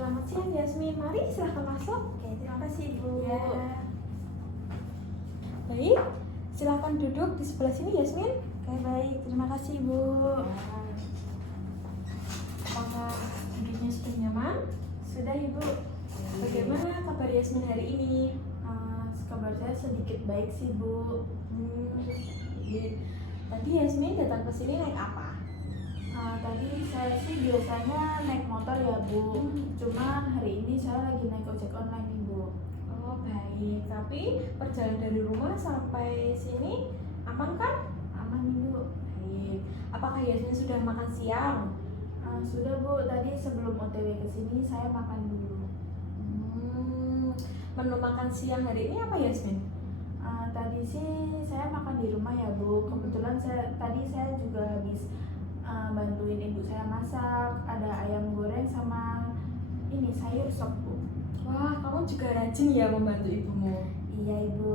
Selamat siang Yasmin, mari silahkan masuk. Oke, terima kasih Ibu. Ya. Baik, silahkan duduk di sebelah sini Yasmin. Oke, baik, terima kasih Ibu. Apakah duduknya sudah nyaman? Sudah Ibu. Bagaimana kabar Yasmin hari ini? Kabar saya sedikit baik sih Bu. Baik. Tadi Yasmin datang ke sini naik apa? Tadi saya sih biasanya naik motor ya Bu. Cuman hari ini saya lagi naik ojek online nih Bu. Oh baik, tapi perjalanan dari rumah sampai sini aman kan? Aman nih Bu. Baik, apakah Yasmin sudah makan siang? Sudah Bu, tadi sebelum OTW ke sini saya makan dulu. Menu makan siang hari ini apa Yasmin? Tadi sih saya makan di rumah ya Bu. Kebetulan tadi saya juga habis bantuin ibu saya masak. Ada ayam goreng sama ini sayur sop Bu. Wah, kamu juga rajin ya membantu ibumu. Iya Ibu.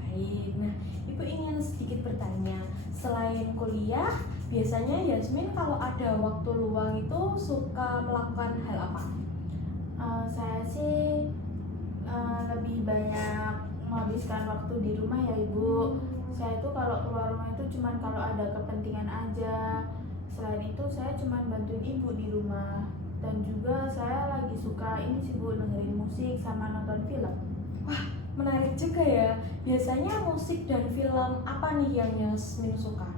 Baik, nah ibu ingin sedikit bertanya. Selain kuliah, biasanya Yasmin kalau ada waktu luang itu suka melakukan hal apa? Saya sih lebih banyak menghabiskan waktu di rumah ya Ibu. Saya itu kalau keluar rumah itu cuman kalau ada kepentingan aja. Selain itu saya cuman bantuin ibu di rumah. Dan juga saya lagi suka ini sih Bu, dengerin musik sama nonton film. Wah, menarik juga ya. Biasanya musik dan film apa nih yang Yasmin suka?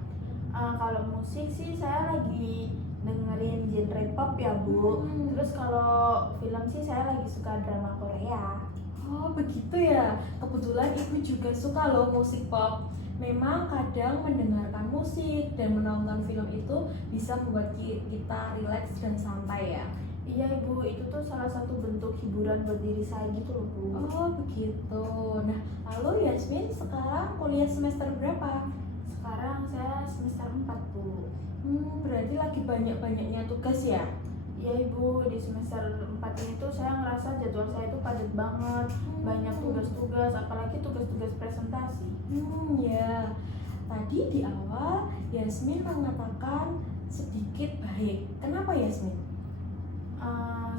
Kalau musik sih saya lagi dengerin genre pop ya Bu. Terus kalau film sih saya lagi suka drama Korea. Oh begitu ya. Kebetulan ibu juga suka loh musik pop. Memang kadang mendengarkan musik dan menonton film itu bisa membuat kita rileks dan santai ya. Iya Ibu, itu tuh salah satu bentuk hiburan buat diri saya gitu loh Bu. Oh begitu. Nah, lalu Yasmin sekarang kuliah semester berapa? Sekarang saya semester 4 Bu. Berarti lagi banyak-banyaknya tugas ya? Iya Ibu, di semester 4 ini tuh saya ngerasa jadwal saya itu padat banget. Banyak tugas-tugas, apalagi tugas-tugas presentasi. Ya. Tadi di awal Yasmin mengatakan sedikit baik. Kenapa Yasmin?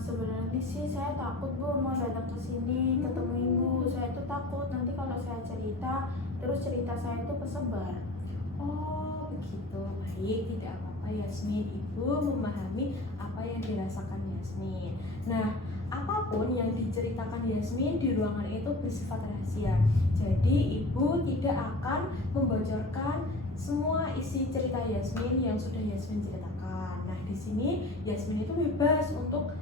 Sebenarnya sih saya takut Bu mau datang ke sini ketemu Ibu. Saya itu takut nanti kalau saya cerita, terus cerita saya itu kesebar. Oh begitu, baik, tidak apa-apa Yasmin. Ibu memahami apa yang dirasakan Yasmin. Nah, apapun yang diceritakan Yasmin di ruangan itu bersifat rahasia. Jadi ibu tidak akan membocorkan semua isi cerita Yasmin yang sudah Yasmin ceritakan. Nah, di sini Yasmin itu bebas untuk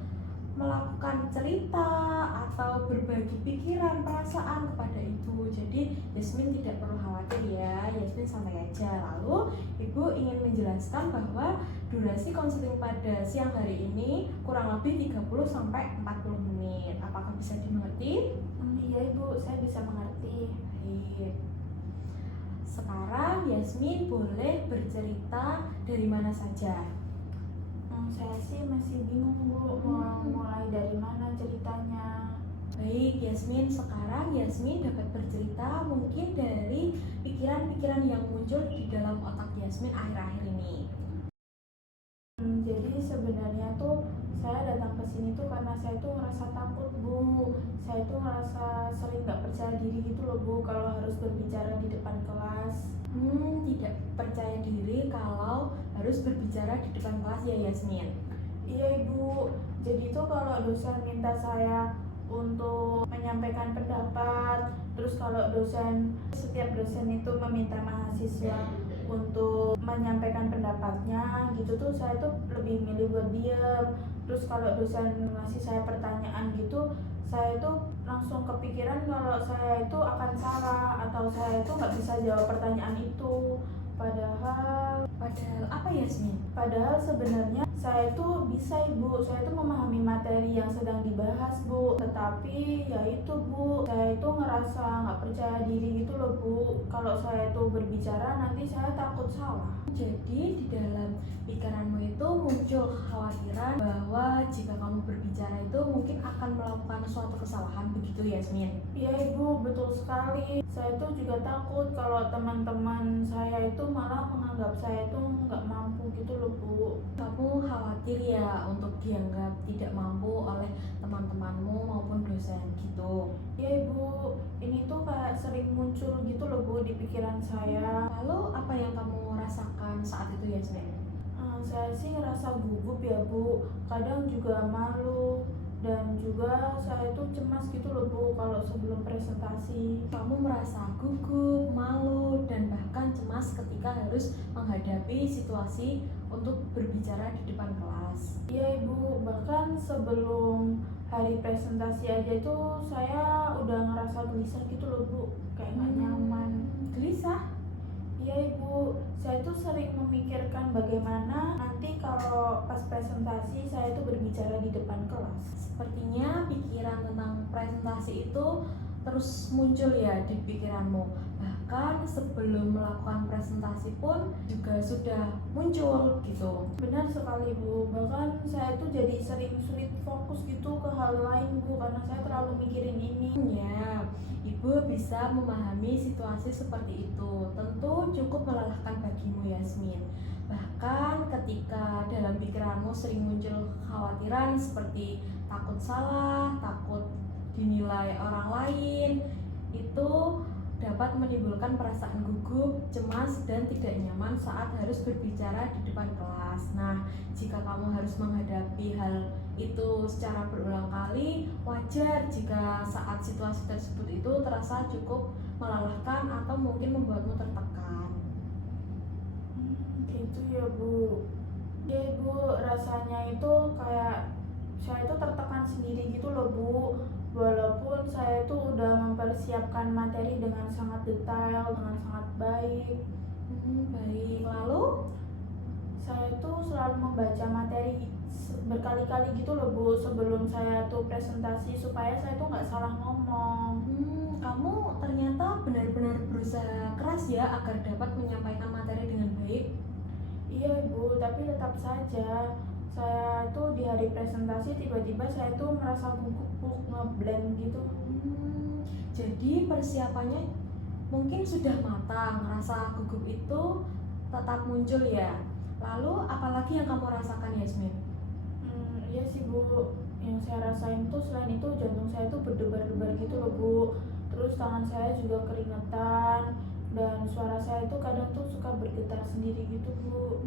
melakukan cerita atau berbagi pikiran, perasaan kepada ibu. Jadi Yasmin tidak perlu khawatir ya, Yasmin santai aja. Lalu ibu ingin menjelaskan bahwa durasi konseling pada siang hari ini kurang lebih 30-40 menit. Apakah bisa dimengerti? Iya Ibu, saya bisa mengerti. Baik. Sekarang Yasmin boleh bercerita dari mana saja. Saya sih masih bingung Bu, mau mulai dari mana ceritanya. Baik Yasmin, sekarang Yasmin dapat bercerita mungkin dari pikiran-pikiran yang muncul di dalam otak Yasmin akhir-akhir ini. Jadi sebenarnya tuh saya datang ke sini tuh karena saya tuh ngerasa takut Bu. Saya tuh ngerasa sering nggak percaya diri gitu loh Bu kalau harus berbicara di depan kelas. Tidak percaya diri kalau harus berbicara di depan kelas ya Yasmin? Iya Ibu, jadi tuh kalau dosen minta saya untuk menyampaikan pendapat, terus kalau setiap dosen itu meminta mahasiswa untuk menyampaikan pendapatnya gitu tuh saya tuh lebih milih buat diem. Terus kalau dosen ngasih saya pertanyaan gitu, saya itu langsung kepikiran kalau saya itu akan salah atau saya itu nggak bisa jawab pertanyaan itu. Padahal apa Yasmin? Padahal sebenarnya saya itu bisa Ibu, saya itu memahami materi yang sedang dibahas Bu. Tetapi ya itu Bu, saya itu ngerasa nggak percaya diri gitu loh Bu. Kalau saya itu berbicara nanti saya takut salah. Jadi di dalam pikiranmu itu muncul kekhawatiran bahwa jika kamu berbicara itu mungkin akan melakukan suatu kesalahan, begitu Yasmin? Iya Ibu, betul sekali. Saya itu juga takut kalau teman-teman saya itu malah menganggap saya itu nggak mampu gitu loh Bu. Kamu khawatir ya untuk dianggap tidak mampu oleh teman-temanmu maupun dosen gitu. Ya Ibu, ini tuh kayak sering muncul gitu loh Bu di pikiran saya. Lalu apa yang kamu rasakan saat itu Yasmin? Saya sih ngerasa gugup ya Bu, kadang juga malu, dan juga saya tuh cemas gitu loh Bu kalau sebelum presentasi. Kamu merasa gugup, malu, dan bahkan cemas ketika harus menghadapi situasi untuk berbicara di depan kelas. Iya Ibu, bahkan sebelum hari presentasi aja tuh saya udah ngerasa gelisah gitu loh Bu, kayak nggak nyaman. Gelisah? Iya Ibu, saya tuh sering memikirkan bagaimana nanti kalau pas presentasi saya tuh berbicara di depan kelas. Sepertinya pikiran tentang presentasi itu terus muncul ya di pikiranmu. Bahkan sebelum melakukan presentasi pun juga sudah muncul gitu. Benar sekali Bu, bahkan saya tuh jadi sering sulit fokus gitu ke hal lain Bu, karena saya terlalu mikirin ini. Ya, Ibu bisa memahami situasi seperti itu. Tentu cukup melelahkan bagimu Yasmin. Bahkan ketika dalam pikiranmu sering muncul kekhawatiran seperti takut salah, takut dinilai orang lain, itu dapat menimbulkan perasaan gugup, cemas, dan tidak nyaman saat harus berbicara di depan kelas. Nah, jika kamu harus menghadapi hal itu secara berulang kali, wajar jika saat situasi tersebut itu terasa cukup melelahkan atau mungkin membuatmu tertekan. Gitu ya Bu. Ya Ibu, rasanya itu kayak saya itu tertekan sendiri gitu loh Bu. Walaupun saya itu udah mempersiapkan materi dengan sangat detail, dengan sangat baik. Baik, lalu Saya itu selalu membaca materi berkali-kali gitu loh Bu sebelum saya tuh presentasi supaya saya tuh nggak salah ngomong. kamu ternyata benar-benar berusaha keras ya agar dapat menyampaikan materi dengan baik. Iya Bu, tapi tetap saja saya tuh di hari presentasi tiba-tiba saya tuh merasa gugup ngeblank gitu. Jadi persiapannya mungkin sudah matang, rasa gugup itu tetap muncul ya. Lalu apalagi yang kamu rasakan Yasmin? Iya sih Bu, yang saya rasain tuh selain itu jantung saya tuh berdebar-debar gitu loh Bu. Terus tangan saya juga keringetan, dan suara saya itu kadang tuh suka bergetar sendiri gitu Bu.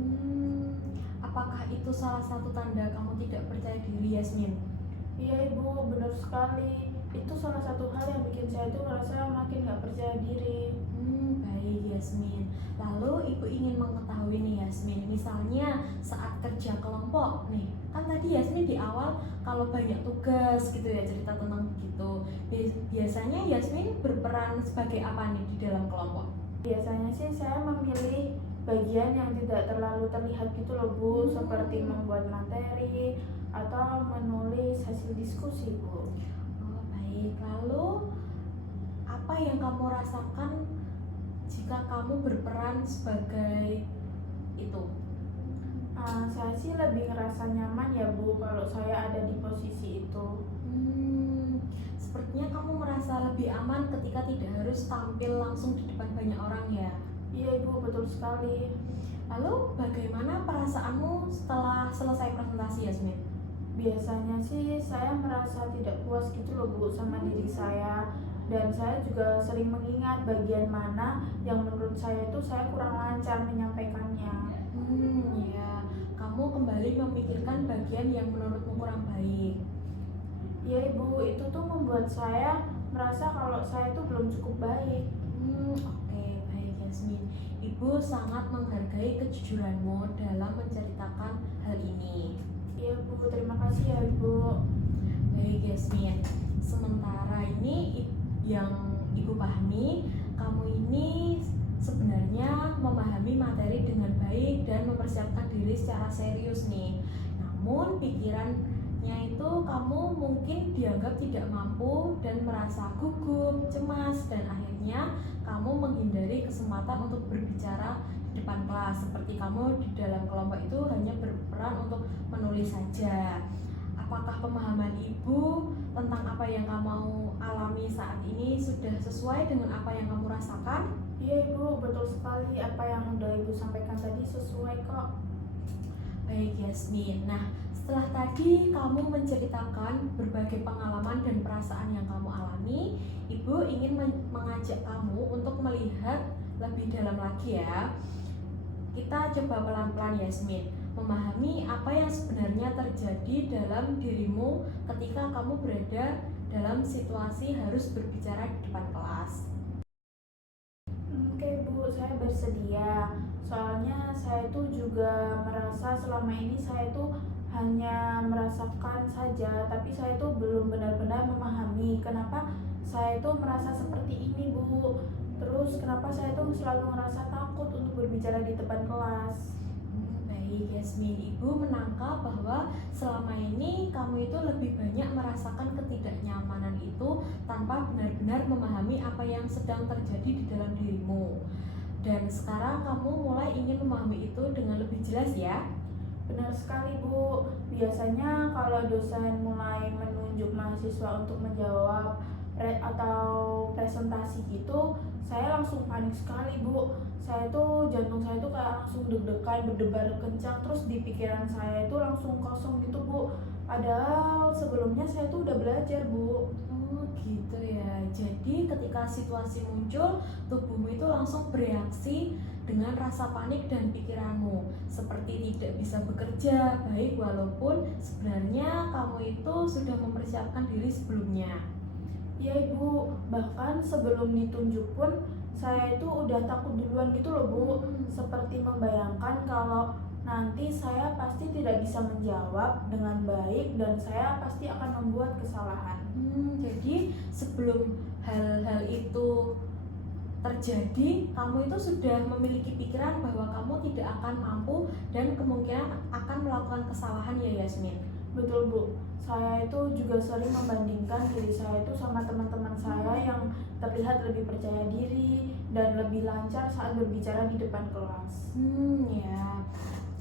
Apakah itu salah satu tanda kamu tidak percaya diri Yasmin? Iya Ibu, benar sekali. Itu salah satu hal yang bikin saya tuh ngerasa makin gak percaya diri. Baik Yasmin. Lalu ibu ingin mengetahui nih Yasmin, misalnya saat kerja kelompok nih, kan tadi Yasmin di awal kalau banyak tugas gitu ya, cerita tentang begitu. Biasanya Yasmin berperan sebagai apa nih di dalam kelompok? Biasanya sih saya memilih bagian yang tidak terlalu terlihat gitu loh Bu, seperti membuat materi atau menulis hasil diskusi Bu. Oh baik, lalu apa yang kamu rasakan jika kamu berperan sebagai itu? Saya sih lebih ngerasa nyaman ya Bu kalau saya ada di posisi itu. Sepertinya kamu merasa lebih aman ketika tidak harus tampil langsung di depan banyak orang ya? Iya Ibu, betul sekali. Lalu bagaimana perasaanmu setelah selesai presentasi Yasmin? Biasanya sih saya merasa tidak puas gitu loh Bu sama diri saya, dan saya juga sering mengingat bagian mana yang menurut saya itu saya kurang lancar menyampaikannya. Ya, kamu kembali memikirkan bagian yang menurutmu kurang baik. Iya Ibu, itu tuh membuat saya merasa kalau saya itu belum cukup baik. Oke, baik Yasmin. Ibu sangat menghargai kejujuranmu dalam menceritakan hal ini. Iya Bu, terima kasih ya Ibu. Baik Yasmin, sementara ini yang Ibu pahami, kamu ini sebenarnya memahami materi dengan baik dan mempersiapkan diri secara serius nih. Namun pikirannya itu kamu mungkin dianggap tidak mampu dan merasa gugup, cemas, dan akhirnya kamu menghindari kesempatan untuk berbicara di depan kelas. Seperti kamu di dalam kelompok itu hanya berperan untuk menulis saja. Apakah pemahaman Ibu tentang apa yang kamu alami saat ini sudah sesuai dengan apa yang kamu rasakan? Iya Ibu, betul sekali apa yang udah Ibu sampaikan tadi sesuai kok. Baik Yasmin. Nah, Setelah tadi kamu menceritakan berbagai pengalaman dan perasaan yang kamu alami, Ibu ingin mengajak kamu untuk melihat lebih dalam lagi ya. Kita coba pelan-pelan Yasmin, memahami apa yang sebenarnya terjadi dalam dirimu ketika kamu berada dalam situasi harus berbicara di depan kelas. Oke Bu, saya bersedia. Soalnya saya tuh juga merasa selama ini saya tuh hanya merasakan saja, tapi saya tuh belum benar-benar memahami kenapa saya tuh merasa seperti ini Bu. Terus kenapa saya tuh selalu merasa takut untuk berbicara di depan kelas. Baik Yasmin, Ibu menangkap bahwa selama ini kamu itu lebih banyak merasakan ketidaknyamanan itu tanpa benar-benar memahami apa yang sedang terjadi di dalam dirimu. Dan sekarang kamu mulai ingin memahami itu dengan lebih jelas ya. Benar sekali Bu, biasanya kalau dosen mulai menunjuk mahasiswa untuk menjawab atau presentasi gitu, saya langsung panik sekali Bu. Saya tuh jantung saya tuh kayak langsung deg-degan, berdebar kencang, terus di pikiran saya itu langsung kosong gitu Bu. Padahal sebelumnya saya tuh udah belajar Bu. Oh gitu ya. Jadi ketika situasi muncul, tubuhmu itu langsung bereaksi dengan rasa panik dan pikiranmu seperti tidak bisa bekerja baik walaupun sebenarnya kamu itu sudah mempersiapkan diri sebelumnya. Iya Ibu, bahkan sebelum ditunjuk pun saya itu udah takut duluan gitu loh Bu. Seperti membayangkan kalau nanti saya pasti tidak bisa menjawab dengan baik dan saya pasti akan membuat kesalahan. Jadi sebelum hal-hal itu terjadi, kamu itu sudah memiliki pikiran bahwa kamu tidak akan mampu dan kemungkinan akan melakukan kesalahan ya Yasmin. Betul Bu, saya itu juga sering membandingkan diri saya itu sama teman-teman saya yang terlihat lebih percaya diri dan lebih lancar saat berbicara di depan kelas. Ya,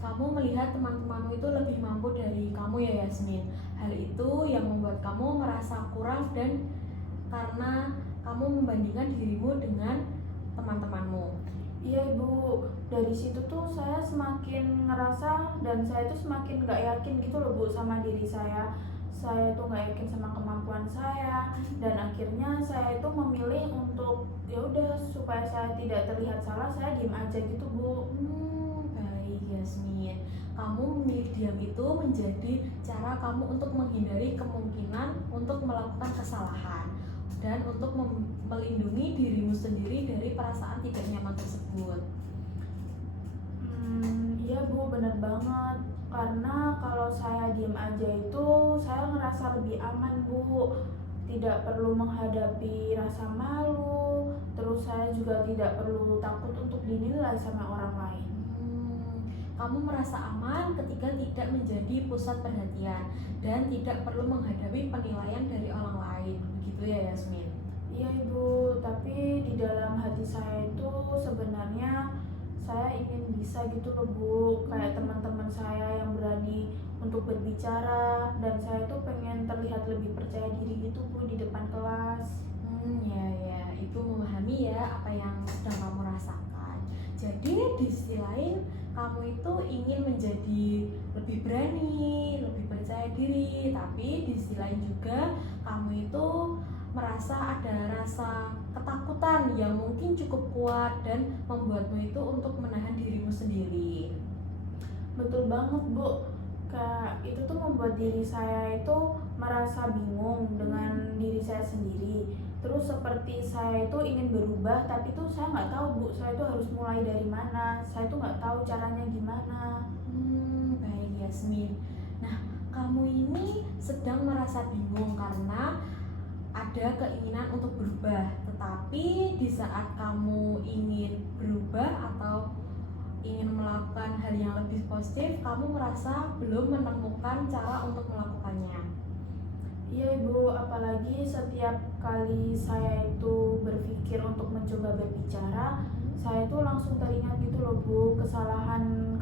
kamu melihat teman-temanmu itu lebih mampu dari kamu ya Yasmin. Hal itu yang membuat kamu merasa kurang dan karena kamu membandingkan dirimu dengan teman-temanmu. Iya Ibu, dari situ tuh saya semakin ngerasa dan saya tuh semakin gak yakin gitu loh Bu sama diri saya. Saya tuh gak yakin sama kemampuan saya dan akhirnya saya itu memilih untuk ya udah supaya saya tidak terlihat salah, saya diem aja gitu Bu. Baik Yasmin, kamu memilih diam itu menjadi cara kamu untuk menghindari kemungkinan untuk melakukan kesalahan dan untuk melindungi dirimu sendiri dari perasaan tidak nyaman tersebut. Iya Bu, bener banget. Karena kalau saya diem aja itu saya ngerasa lebih aman Bu. Tidak perlu menghadapi rasa malu. Terus saya juga tidak perlu takut untuk dinilai sama orang lain. Kamu merasa aman ketika tidak menjadi pusat perhatian dan tidak perlu menghadapi penilaian dari orang lain. Begitu ya Yasmin? Iya Ibu, tapi di dalam hati saya itu sebenarnya saya ingin bisa gitu loh Bu, kayak teman-teman saya yang berani untuk berbicara dan saya tuh pengen terlihat lebih percaya diri gitu Bu di depan kelas. Ya, Ibu memahami ya apa yang sedang kamu rasakan. Jadi di sisi lain kamu itu ingin menjadi lebih berani, lebih percaya diri, tapi di sisi lain juga kamu itu merasa ada rasa ketakutan yang mungkin cukup kuat dan membuatmu itu untuk menahan dirimu sendiri. Betul banget Bu, Kak, itu tuh membuat diri saya itu merasa bingung dengan diri saya sendiri. Terus seperti saya itu ingin berubah, tapi tuh saya nggak tahu Bu, saya tuh harus mulai dari mana. Saya tuh nggak tahu caranya gimana. Baik Yasmin. Nah, kamu ini sedang merasa bingung karena ada keinginan untuk berubah, tetapi di saat kamu ingin berubah atau ingin melakukan hal yang lebih positif, kamu merasa belum menemukan cara untuk melakukannya. Iya Ibu, apalagi setiap kali saya itu berpikir untuk mencoba berbicara, saya itu langsung teringat gitu loh Bu, kesalahan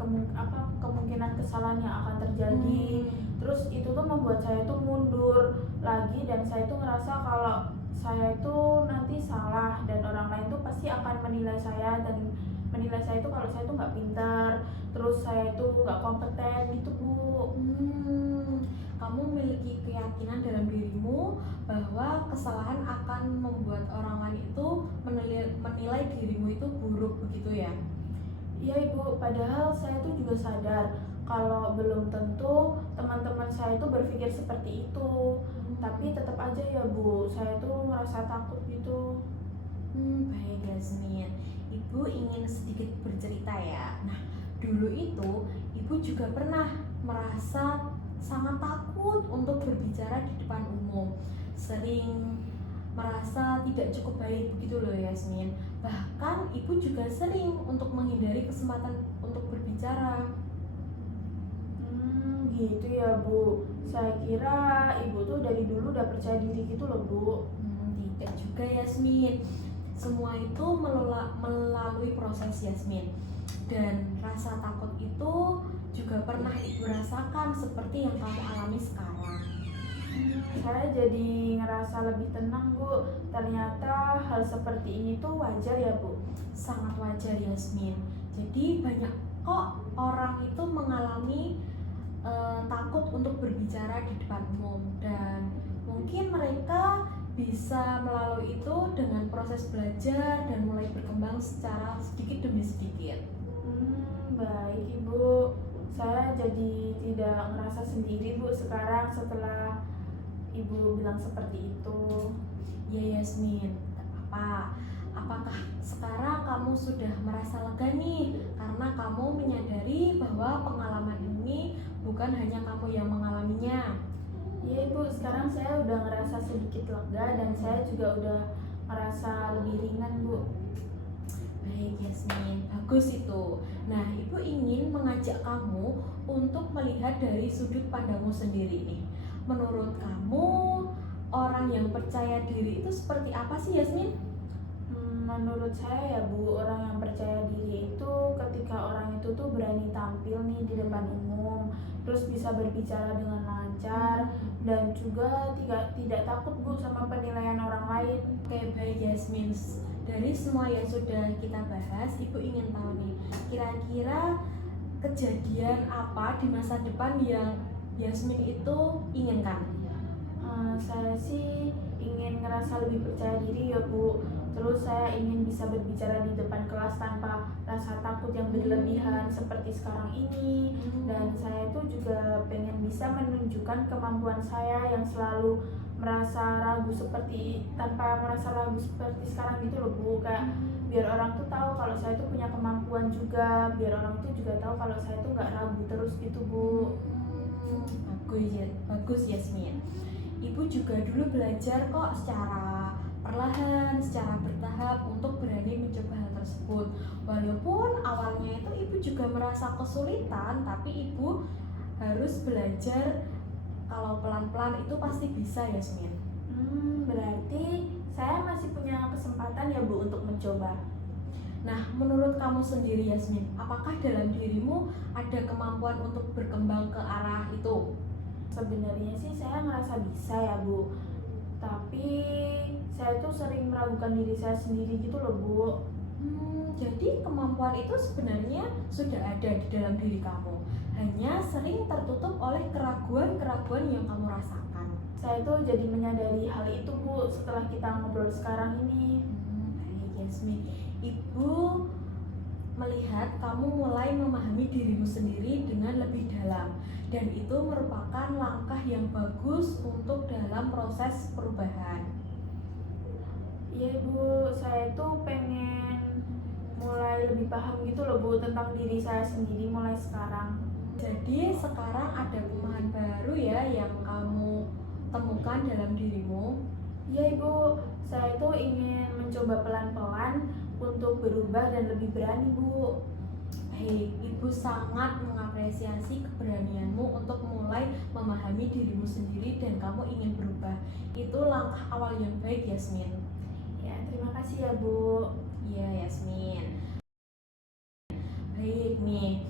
kemungkinan kesalahan yang akan terjadi. Terus itu tuh membuat saya tuh mundur lagi dan saya tuh ngerasa kalau saya itu nanti salah dan orang lain tuh pasti akan menilai saya dan menilai saya itu kalau saya tuh nggak pintar, terus saya itu nggak kompeten gitu Bu. keyakinan dalam dirimu bahwa kesalahan akan membuat orang lain itu menilai dirimu itu buruk, begitu ya? Iya Ibu, padahal saya tuh juga sadar kalau belum tentu teman-teman saya itu berpikir seperti itu. Tapi tetap aja ya Bu, saya tuh ngerasa takut gitu. Baik Yasmin, Ibu ingin sedikit bercerita ya. Nah, dulu itu Ibu juga pernah merasa sangat takut untuk berbicara di depan umum. Sering merasa tidak cukup baik begitu loh Yasmin. Bahkan Ibu juga sering untuk menghindari kesempatan untuk berbicara. Gitu ya Bu. Saya kira Ibu tuh dari dulu udah percaya diri gitu loh Bu. Tidak juga Yasmin. Semua itu melalui proses Yasmin. Dan rasa takut itu juga pernah Ibu rasakan seperti yang kamu alami sekarang. Saya jadi ngerasa lebih tenang Bu. Ternyata hal seperti ini tuh wajar ya Bu. Sangat wajar Yasmin. Jadi banyak kok orang itu mengalami takut untuk berbicara di depan umum, dan mungkin mereka bisa melalui itu dengan proses belajar dan mulai berkembang secara sedikit demi sedikit. Baik Ibu. Saya jadi tidak ngerasa sendiri Bu sekarang setelah Ibu bilang seperti itu. Ya Yasmin, tak apa. Apakah sekarang kamu sudah merasa lega nih karena kamu menyadari bahwa pengalaman ini bukan hanya kamu yang mengalaminya? Iya Ibu, sekarang saya udah ngerasa sedikit lega dan saya juga udah ngerasa lebih ringan Bu. Baik Yasmin, bagus itu. Nah, Ibu ingin mengajak kamu untuk melihat dari sudut pandangmu sendiri nih. Menurut kamu, orang yang percaya diri itu seperti apa sih Yasmin? Menurut saya ya Bu, orang yang percaya diri itu ketika orang itu tuh berani tampil nih di depan umum, terus bisa berbicara dengan lancar, dan juga tidak takut Bu sama penilaian orang lain. Oke, baik Yasmin. Dari semua yang sudah kita bahas, Ibu ingin tahu nih, kira-kira kejadian apa di masa depan yang Yasmin itu inginkan? Saya sih ingin ngerasa lebih percaya diri ya Bu. Terus saya ingin bisa berbicara di depan kelas tanpa rasa takut yang berlebihan seperti sekarang ini. Dan saya itu juga pengen bisa menunjukkan kemampuan saya yang selalu merasa ragu tanpa merasa ragu seperti sekarang gitu loh Bu. Kayak biar orang tuh tahu kalau saya tuh punya kemampuan juga, biar orang tuh juga tahu kalau saya tuh nggak ragu terus gitu Bu. Bagus Yasmin. Ibu juga dulu belajar kok secara perlahan, secara bertahap untuk berani mencoba hal tersebut. Walaupun awalnya itu Ibu juga merasa kesulitan, tapi Ibu harus belajar kalau pelan-pelan itu pasti bisa Yasmin. Berarti saya masih punya kesempatan ya Bu untuk mencoba. Nah, menurut kamu sendiri Yasmin, apakah dalam dirimu ada kemampuan untuk berkembang ke arah itu? Sebenarnya sih saya ngerasa bisa ya Bu, tapi saya tuh sering meragukan diri saya sendiri gitu loh Bu. Jadi kemampuan itu sebenarnya sudah ada di dalam diri kamu, hanya sering tertutup oleh keraguan-keraguan yang kamu rasakan. Saya tuh jadi menyadari hal itu Bu setelah kita ngobrol sekarang ini. Baik Yasmin, Ibu melihat kamu mulai memahami dirimu sendiri dengan lebih dalam, dan itu merupakan langkah yang bagus untuk dalam proses perubahan. Iya Bu, saya tuh pengen mulai lebih paham gitu loh Bu tentang diri saya sendiri mulai sekarang. Jadi sekarang ada kelemahan baru ya yang kamu temukan dalam dirimu. Iya Ibu, saya tuh ingin mencoba pelan-pelan untuk berubah dan lebih berani Bu. Baik, Ibu sangat mengapresiasi keberanianmu untuk mulai memahami dirimu sendiri dan kamu ingin berubah. Itu langkah awal yang baik Yasmin. Ya, terima kasih ya Bu. Iya Yasmin. Baik nih,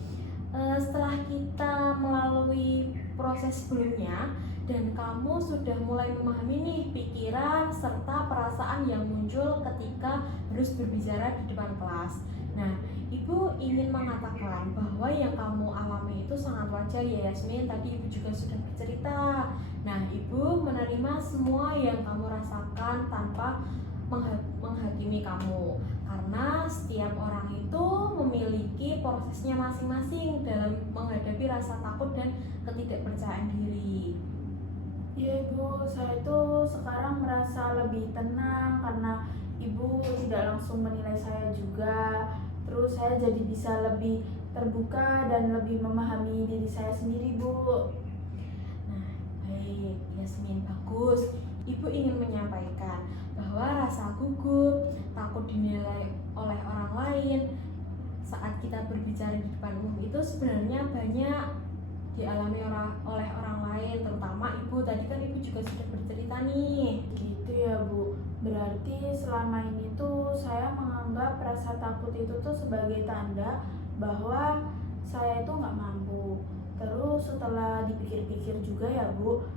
setelah kita melalui proses sebelumnya dan kamu sudah mulai memahami nih pikiran serta perasaan yang muncul ketika harus berbicara di depan kelas. Nah, Ibu ingin mengatakan bahwa yang kamu alami itu sangat wajar ya Yasmin. Tadi Ibu juga sudah bercerita. Nah, Ibu menerima semua yang kamu rasakan tanpa menghakimi kamu. Karena setiap orang itu memiliki prosesnya masing-masing dalam menghadapi rasa takut dan ketidakpercayaan diri. Iya Ibu, saya tuh sekarang merasa lebih tenang karena Ibu tidak langsung menilai saya juga. Terus saya jadi bisa lebih terbuka dan lebih memahami diri saya sendiri Bu. Nah, baik, Yasmin, bagus. Ibu ingin menyampaikan bahwa rasa gugup, takut dinilai oleh orang lain saat kita berbicara di depan umum itu sebenarnya banyak dialami oleh orang lain, terutama Ibu. Tadi kan Ibu juga sudah bercerita nih. Gitu ya Bu. Berarti selama ini tuh saya menganggap rasa takut itu tuh sebagai tanda bahwa saya itu nggak mampu. Terus setelah dipikir-pikir juga ya Bu,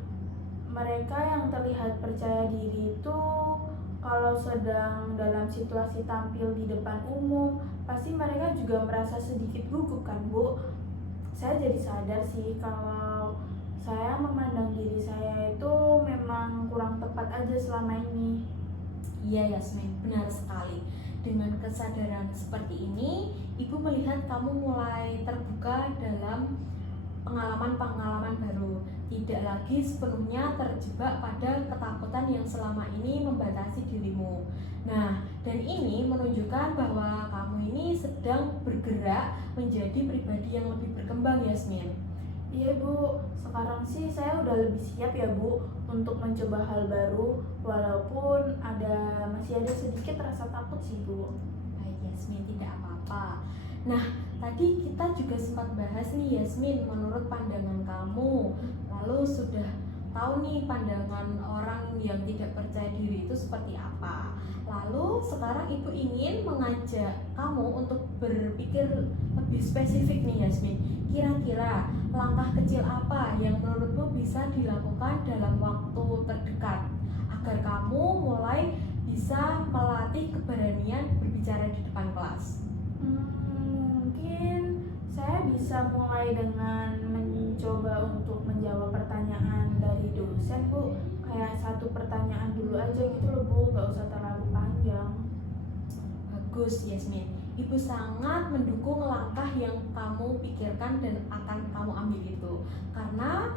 mereka yang terlihat percaya diri itu kalau sedang dalam situasi tampil di depan umum, pasti mereka juga merasa sedikit gugup kan Bu. Saya jadi sadar sih kalau saya memandang diri saya itu memang kurang tepat aja selama ini. Iya Yasmin, benar sekali. Dengan kesadaran seperti ini, Ibu melihat kamu mulai terbuka dalam pengalaman-pengalaman baru, tidak lagi sepenuhnya terjebak pada ketakutan yang selama ini membatasi dirimu. Nah, dan ini menunjukkan bahwa kamu ini sedang bergerak menjadi pribadi yang lebih berkembang, Yasmin. Iya Bu, sekarang sih saya udah lebih siap ya Bu untuk mencoba hal baru, walaupun masih ada sedikit rasa takut sih Bu. Baik Yasmin, tidak apa-apa. Nah, tadi kita juga sempat bahas nih Yasmin, menurut pandangan kamu, lalu sudah tahu nih pandangan orang yang tidak percaya diri itu seperti apa. Lalu sekarang Ibu ingin mengajak kamu untuk berpikir lebih spesifik nih Yasmin. Kira-kira langkah kecil apa yang menurutmu bisa dilakukan dalam waktu terdekat agar kamu mulai bisa melatih keberanian berbicara di depan kelas? Mungkin saya bisa mulai dengan mencoba untuk menjawab pertanyaan dari dosen Bu. Kayak satu pertanyaan dulu aja gitu loh Bu, nggak usah terlalu panjang. Bagus Yasmin, Ibu sangat mendukung langkah yang kamu pikirkan dan akan kamu ambil itu. Karena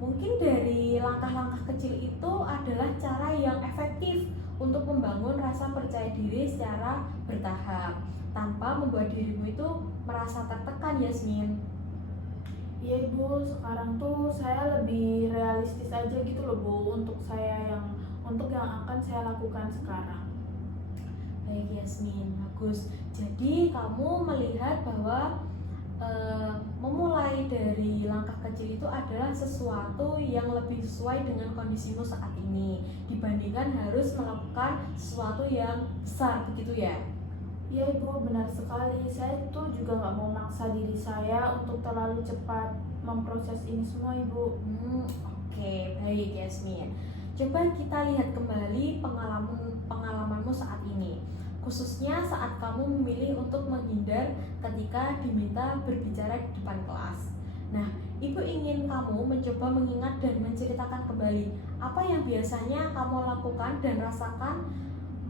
mungkin dari langkah-langkah kecil itu adalah cara yang efektif untuk membangun rasa percaya diri secara bertahap tanpa membuat dirimu itu merasa tertekan Yasmin. Iya Ibu, sekarang tuh saya lebih realistis aja gitu loh Bu untuk yang akan saya lakukan sekarang. Baik Yasmin, bagus. Jadi kamu melihat bahwa memulai dari langkah kecil itu adalah sesuatu yang lebih sesuai dengan kondisimu saat ini dibandingkan harus melakukan sesuatu yang besar, begitu ya? Iya Ibu, benar sekali. Saya tuh juga nggak mau maksa diri saya untuk terlalu cepat memproses ini semua Ibu. Oke, baik Yasmin. Coba kita lihat kembali pengalamanmu saat ini, khususnya saat kamu memilih untuk menghindar ketika diminta berbicara di depan kelas. Nah, Ibu ingin kamu mencoba mengingat dan menceritakan kembali apa yang biasanya kamu lakukan dan rasakan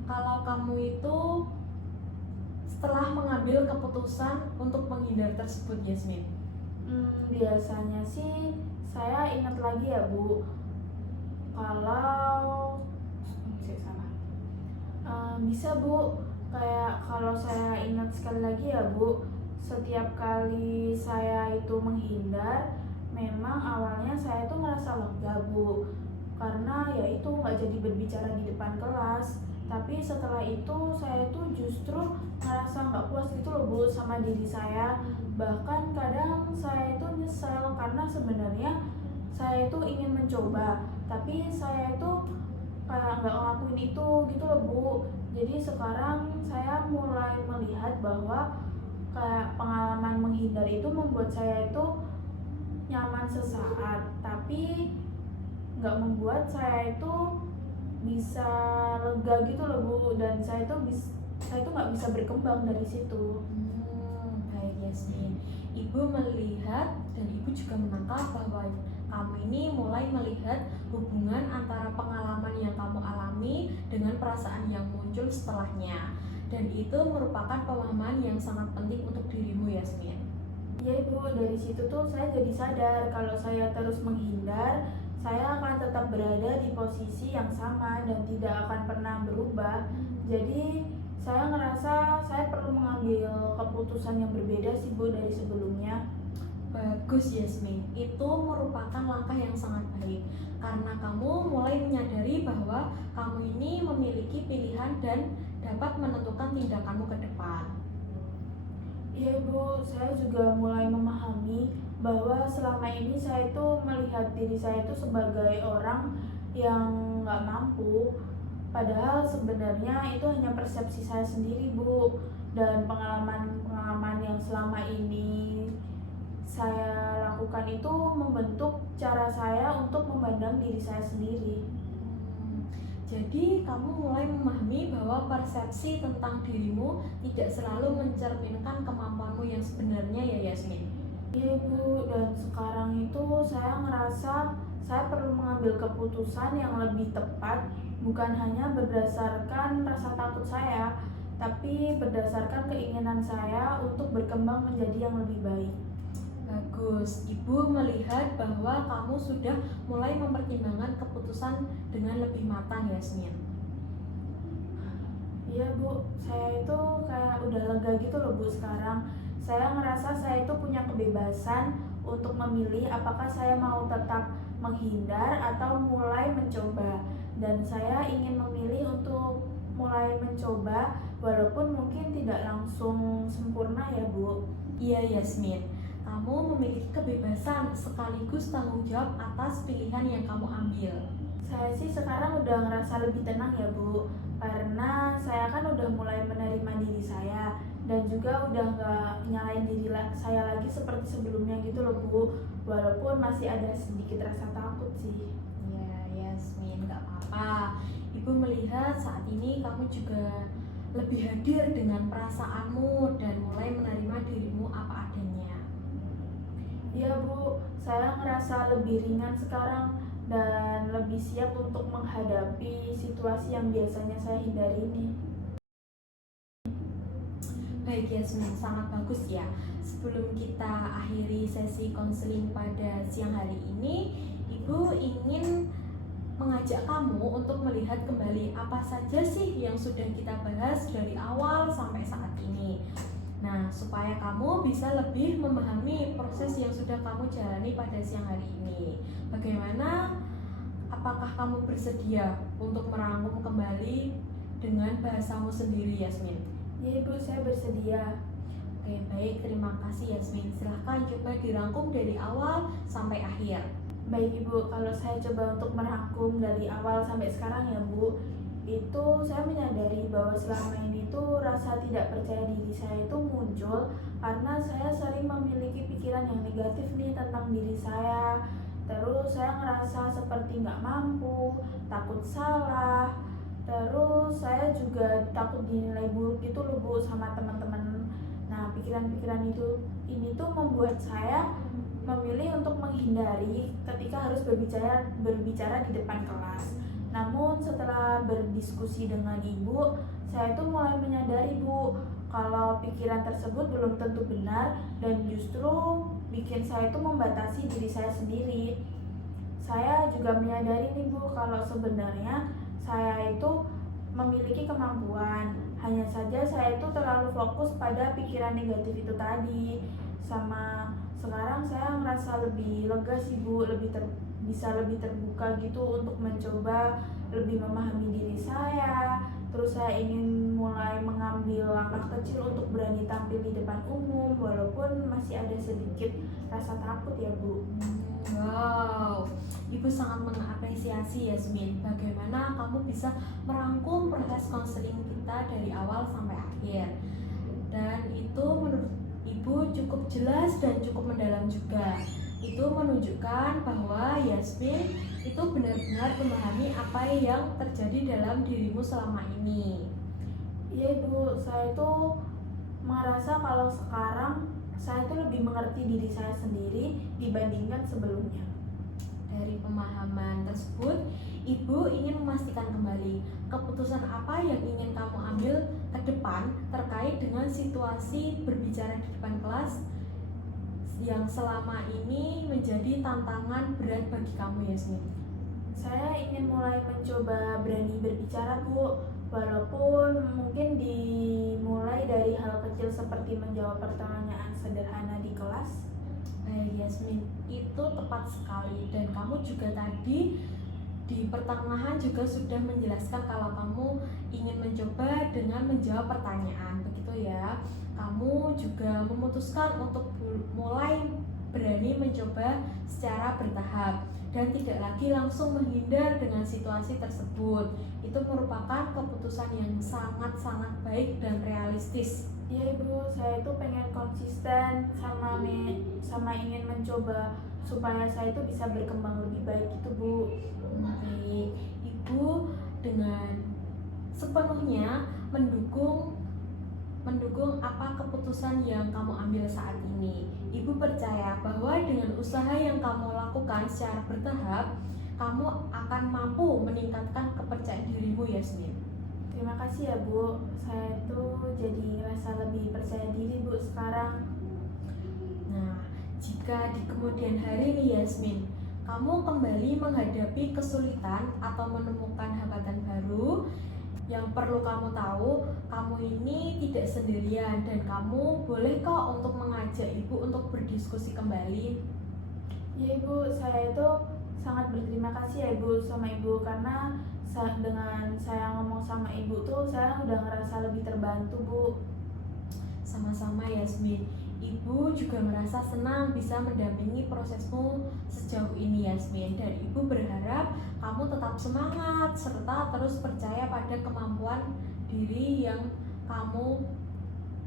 kalau kamu itu setelah mengambil keputusan untuk menghindar tersebut, Yasmin. Biasanya sih saya ingat lagi ya Bu, kalau bisa Bu, kayak kalau saya ingat sekali lagi ya Bu, setiap kali saya itu menghindar, memang awalnya saya tuh ngerasa lega Bu, karena ya itu nggak jadi berbicara di depan kelas. Tapi setelah itu saya tuh justru ngerasa nggak puas gitu loh Bu sama diri saya. Bahkan kadang saya itu nyesel karena sebenarnya saya itu ingin mencoba, tapi saya itu kayak nggak ngelakuin itu gitu loh Bu. Jadi sekarang saya mulai melihat bahwa kayak pengalaman menghindar itu membuat saya itu nyaman sesaat, tapi nggak membuat saya itu bisa lega gitu loh Bu, dan saya tuh nggak bisa berkembang dari situ. Yasmin. Ibu melihat dan ibu juga menangkap bahwa kamu ini mulai melihat hubungan antara pengalaman yang kamu alami dengan perasaan yang muncul setelahnya. Dan itu merupakan pemahaman yang sangat penting untuk dirimu, Yasmin. Iya ibu, dari situ tuh saya jadi sadar kalau saya terus menghindar, saya akan tetap berada di posisi yang sama dan tidak akan pernah berubah. Jadi saya ngerasa saya perlu mengambil keputusan yang berbeda sih Bu dari sebelumnya. Bagus Yasmin, itu merupakan langkah yang sangat baik karena kamu mulai menyadari bahwa kamu ini memiliki pilihan dan dapat menentukan tindakanmu ke depan. Iya Bu, saya juga mulai memahami bahwa selama ini saya itu melihat diri saya itu sebagai orang yang nggak mampu. Padahal sebenarnya itu hanya persepsi saya sendiri Bu. Dan pengalaman-pengalaman yang selama ini saya lakukan itu membentuk cara saya untuk memandang diri saya sendiri. Jadi kamu mulai memahami bahwa persepsi tentang dirimu tidak selalu mencerminkan kemampuanmu yang sebenarnya ya Yasmin. Iya Bu, dan sekarang itu saya ngerasa saya perlu mengambil keputusan yang lebih tepat, bukan hanya berdasarkan rasa takut saya, tapi berdasarkan keinginan saya untuk berkembang menjadi yang lebih baik. Bagus, Ibu melihat bahwa kamu sudah mulai mempertimbangkan keputusan dengan lebih matang Yasmin. Iya Bu, saya itu kayak udah lega gitu loh Bu sekarang. Saya ngerasa saya itu punya kebebasan untuk memilih apakah saya mau tetap menghindar atau mulai mencoba. Dan saya ingin memilih untuk mulai mencoba walaupun mungkin tidak langsung sempurna ya Bu. Iya Yasmin, kamu memiliki kebebasan sekaligus tanggung jawab atas pilihan yang kamu ambil. Saya sih sekarang udah ngerasa lebih tenang ya Bu, karena saya kan udah mulai menerima diri saya dan juga udah nggak nyalain diri saya lagi seperti sebelumnya gitu loh Bu, walaupun masih ada sedikit rasa takut sih. Ya Yasmin, gak apa-apa. Ibu melihat saat ini kamu juga lebih hadir dengan perasaanmu dan mulai menerima dirimu apa adanya. Iya Bu, saya ngerasa lebih ringan sekarang dan lebih siap untuk menghadapi situasi yang biasanya saya hindari ini. Baik Yasmin, sangat bagus ya. Sebelum kita akhiri sesi konseling pada siang hari ini, Ibu ingin mengajak kamu untuk melihat kembali apa saja sih yang sudah kita bahas dari awal sampai saat ini. Nah, supaya kamu bisa lebih memahami proses yang sudah kamu jalani pada siang hari ini. Bagaimana? Apakah kamu bersedia untuk merangkum kembali dengan bahasamu sendiri, Yasmin? Ya Ibu, saya bersedia. Oke, baik. Terima kasih, Yasmin. Silahkan coba dirangkum dari awal sampai akhir. Baik Ibu, kalau saya coba untuk merangkum dari awal sampai sekarang ya Bu, itu saya menyadari bahwa selama ini tuh rasa tidak percaya diri saya itu muncul karena saya sering memiliki pikiran yang negatif nih tentang diri saya. Terus saya ngerasa seperti nggak mampu, takut salah. Terus saya juga takut dinilai buruk gitu loh Bu sama teman-teman. Nah, pikiran-pikiran ini tuh membuat saya memilih untuk menghindari ketika harus berbicara di depan kelas. Namun setelah berdiskusi dengan Ibu, saya tuh mulai menyadari Bu, kalau pikiran tersebut belum tentu benar dan justru bikin saya tuh membatasi diri saya sendiri. Saya juga menyadari nih Bu, kalau sebenarnya saya itu memiliki kemampuan. Hanya saja saya itu terlalu fokus pada pikiran negatif itu tadi. Sama sekarang saya merasa lebih lega sih Bu, bisa lebih terbuka gitu untuk mencoba lebih memahami diri saya. Terus saya ingin mulai mengambil langkah kecil untuk berani tampil di depan umum walaupun masih ada sedikit rasa takut ya Bu. Wow, Ibu sangat mengapresiasi Yasmin bagaimana kamu bisa merangkum proses konseling kita dari awal sampai akhir. Dan itu menurut Ibu cukup jelas dan cukup mendalam juga. Itu menunjukkan bahwa Yasmin itu benar-benar memahami apa yang terjadi dalam dirimu selama ini. Iya Ibu, saya itu merasa kalau sekarang saya tuh lebih mengerti diri saya sendiri dibandingkan sebelumnya. Dari pemahaman tersebut, Ibu ingin memastikan kembali keputusan apa yang ingin kamu ambil ke depan terkait dengan situasi berbicara di depan kelas yang selama ini menjadi tantangan berat bagi kamu, Yasmin. Saya ingin mulai mencoba berani berbicara, Bu. Walaupun mungkin dimulai dari hal kecil seperti menjawab pertanyaan sederhana di kelas. Baik, Yasmin, itu tepat sekali. Dan kamu juga tadi di pertengahan juga sudah menjelaskan kalau kamu ingin mencoba dengan menjawab pertanyaan, begitu ya. Kamu juga memutuskan untuk mulai berani mencoba secara bertahap dan tidak lagi langsung menghindar dengan situasi tersebut. Itu merupakan keputusan yang sangat-sangat baik dan realistis. Iya Ibu, saya itu pengen konsisten sama ingin mencoba supaya saya itu bisa berkembang lebih baik gitu Bu. Baik, Ibu dengan sepenuhnya mendukung apa keputusan yang kamu ambil saat ini. Ibu percaya bahwa dengan usaha yang kamu lakukan secara bertahap, kamu akan mampu meningkatkan kepercayaan dirimu, Yasmin. Terima kasih ya Bu, saya tuh jadi rasa lebih percaya diri Bu sekarang. Nah, jika di kemudian hari nih Yasmin, kamu kembali menghadapi kesulitan atau menemukan hambatan baru, yang perlu kamu tahu, kamu ini tidak sendirian dan kamu boleh kok untuk mengajak Ibu untuk berdiskusi kembali. Ya Ibu, saya itu sangat berterima kasih ya Ibu sama Ibu karena dengan saya ngomong sama Ibu tuh saya udah ngerasa lebih terbantu Bu. Sama-sama Yasmin. Ibu juga merasa senang bisa mendampingi prosesmu sejauh ini Yasmin, dan Ibu berharap kamu tetap semangat serta terus percaya pada kemampuan diri yang kamu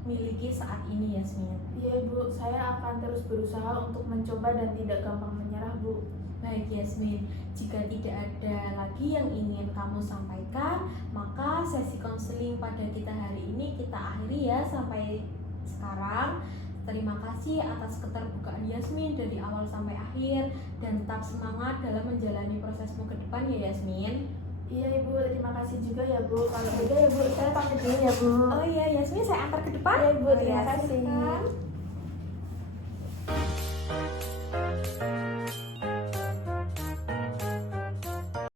miliki saat ini Yasmin. Iya Ibu, saya akan terus berusaha untuk mencoba dan tidak gampang menyerah Bu. Baik Yasmin, jika tidak ada lagi yang ingin kamu sampaikan, maka sesi konseling pada kita hari ini kita akhiri ya sampai sekarang. Terima kasih atas keterbukaan Yasmin dari awal sampai akhir, dan tetap semangat dalam menjalani prosesmu ke depan ya Yasmin. Iya Ibu, terima kasih juga ya Bu. Kalau beda ya Bu, saya pamit dulu ya Bu. Oh iya Yasmin, saya antar ke depan. Iya Ibu, terima Ya, kasih. silakan.